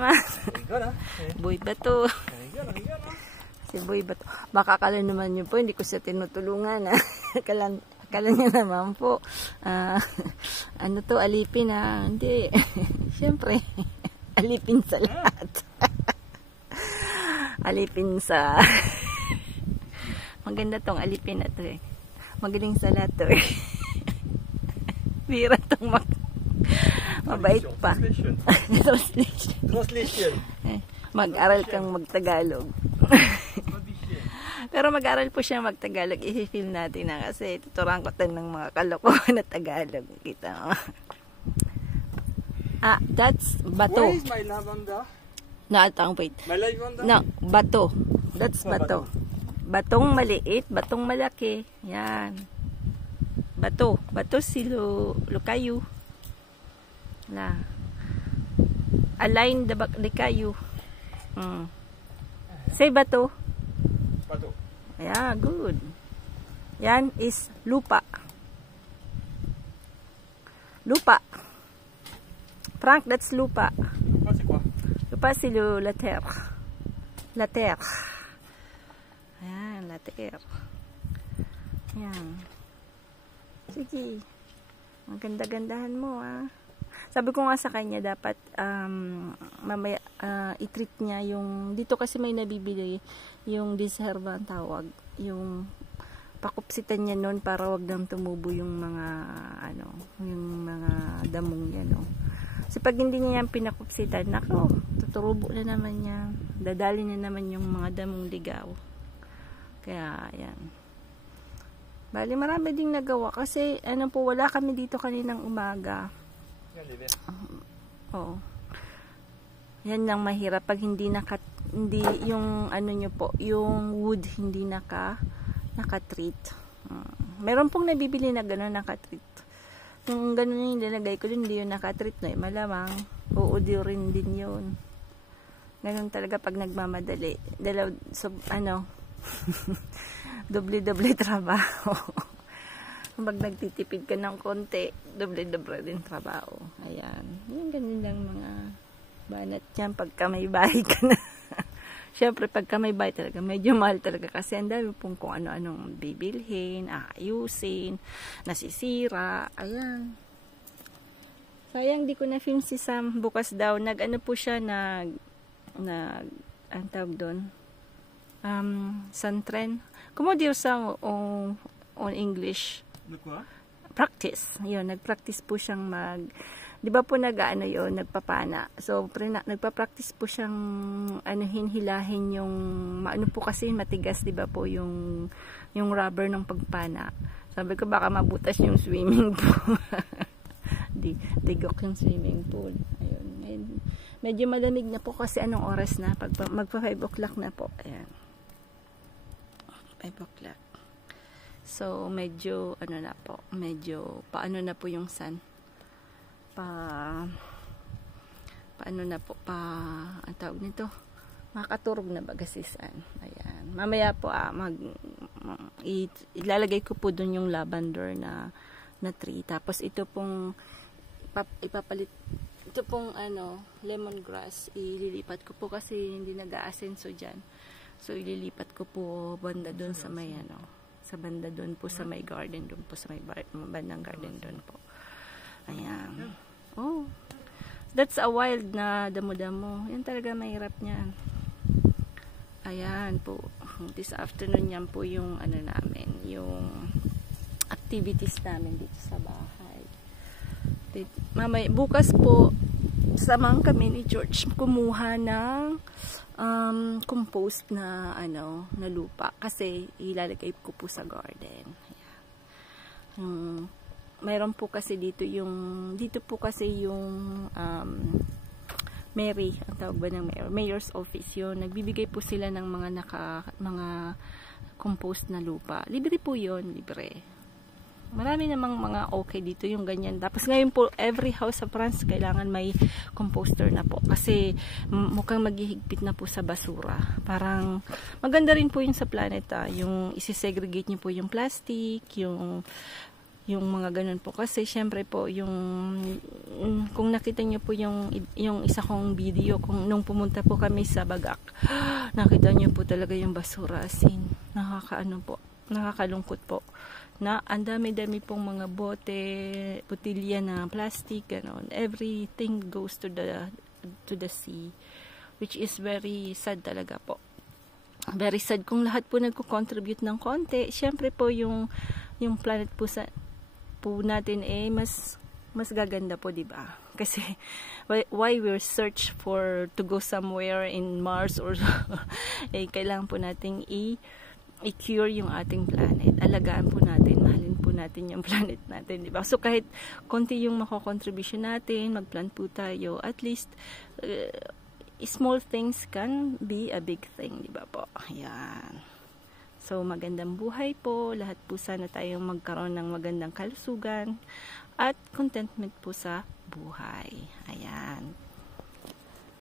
naman. Boy Bato. Si Boy Bato. Baka akala naman nyo po, hindi ko siya tinutulungan. Akala nyo naman po. Ano to, alipin ha? Hindi. Siyempre, alipin sa lahat. Alipin sa... Maganda tong alipin na to eh. Magaling sa lahat to eh. Bira tong mabait pa. Translation. Mag-aral kang magtagalog. Pero mag-aral po siya magtagalog. I-film natin na kasi tuturuan ko tayo ng mga kalokohan na Tagalog. Kita mo. That's bato. Where is my lavanda? No, wait. My lavanda? No, bato. That's bato. Batong maliit, batong malaki. Yan. Bato. Bato si Lukayu. Na. Align the Lukayu. Say bato. Bato. Yeah, good. Yan is lupa. Lupa. Frank, that's lupa. Lupa c'est quoi? Lupa si la terre. La terre. Ayan, la terre. Ayan. Sige. Ang ganda-gandahan mo, Sabi ko nga sa kanya, dapat mamaya i-treat niya yung, dito kasi may nabibili, yung diserva ang tawag, yung pakupsitan niya nun para wag nang tumubo yung mga, yung mga damong niya, no. Kasi pag hindi niya yan pinakupsitan, nako, tuturubo na naman niya, dadali na naman yung mga damong ligaw. Kaya, ayan. Bali, marami ding nagawa. Kasi, wala kami dito kaninang umaga. Oo. Yan lang mahirap. Pag hindi yung, nyo po, yung wood hindi nakatreat. Meron pong nabibili na gano'n nakatreat. Yung gano'n yung nilagay ko din, hindi yung nakatreat na. Malamang, uudiw rin din yun. Gano'n talaga pag nagmamadali. Doble-doble trabaho. Pag nagtitipid ka ng konti, doble-doble din trabaho. Ayan. Yung ganun lang mga banat yan pagka may bahay ka na. Siyempre, pagka may bahay talaga, medyo mahal talaga kasi ang dami pong kung ano-anong bibilhin, aayusin, nasisira. Ayan. Sayang, di ko na film si Sam. Bukas daw, nag-ano po siya, ang tawag doon? Santren. Comment dire ça on English? Practice. Yun, nag-practice po siyang di ba po nagpapana. So, nagpa-practice po siyang hilahin yung, po kasi matigas, di ba po yung rubber ng pagpana. Sabi ko, baka mabutas yung swimming pool. Tigok yung swimming pool. Ayun. Medyo malamig na po kasi anong oras na? Magpa 5 o'clock na po. Ayan. 5 o'clock. So, medyo, medyo, paano na po yung sun? Paano na po, ang tawag nito? Makaturog na baga si sun. Ayan. Mamaya po, ilalagay ko po dun yung lavender na tree. Tapos, ito pong, ipapalit, ito pong, lemongrass, ililipat ko po kasi hindi nag-aasenso dyan. So, ililipat ko po banda doon sa may, sa banda doon po sa may garden, doon po sa may bandang garden doon po. Ayan. Oh. That's a wild na damo-damo. Yan talaga mahirap niyan. Ayan po. This afternoon yan po yung, namin, yung activities namin dito sa bahay. Bukas po, samahan kami ni George kumuha ng compost na na lupa kasi ilalagay ko po sa garden. Mayroon po kasi dito po kasi yung Mary, ang tawag ba ng mayor's office yun. Nagbibigay po sila ng mga compost na lupa. Libre po yun, libre. Marami namang mga okay dito yung ganyan. Tapos ngayon po, every house sa France kailangan may composter na po. Kasi mukhang maghihigpit na po sa basura. Parang maganda rin po yung sa planeta. Yung isisegregate nyo po yung plastic, yung yung mga ganun po. Kasi syempre po yung kung nakita niyo po yung isa kong video kung nung pumunta po kami sa Bagak, nakita niyo po talaga yung basura, as in nakakaano po, nakakalungkot po na ang dami-dami pong mga bote, botilya na plastic, ganon. Everything goes to the sea, which is very sad talaga po. Very sad kung lahat po nagko-contribute ng konti. Syempre po yung planet po natin mas gaganda po, di ba? Kasi why we're search for to go somewhere in Mars or kailangan po nating i-cure yung ating planet. Alagaan po natin, mahalin po natin yung planet natin, di ba? So kahit konti yung mako-contribution natin, mag-plant po tayo, at least small things can be a big thing, di ba po? Ayan. So, magandang buhay po. Lahat po sana tayong magkaroon ng magandang kalusugan at contentment po sa buhay. Ayan.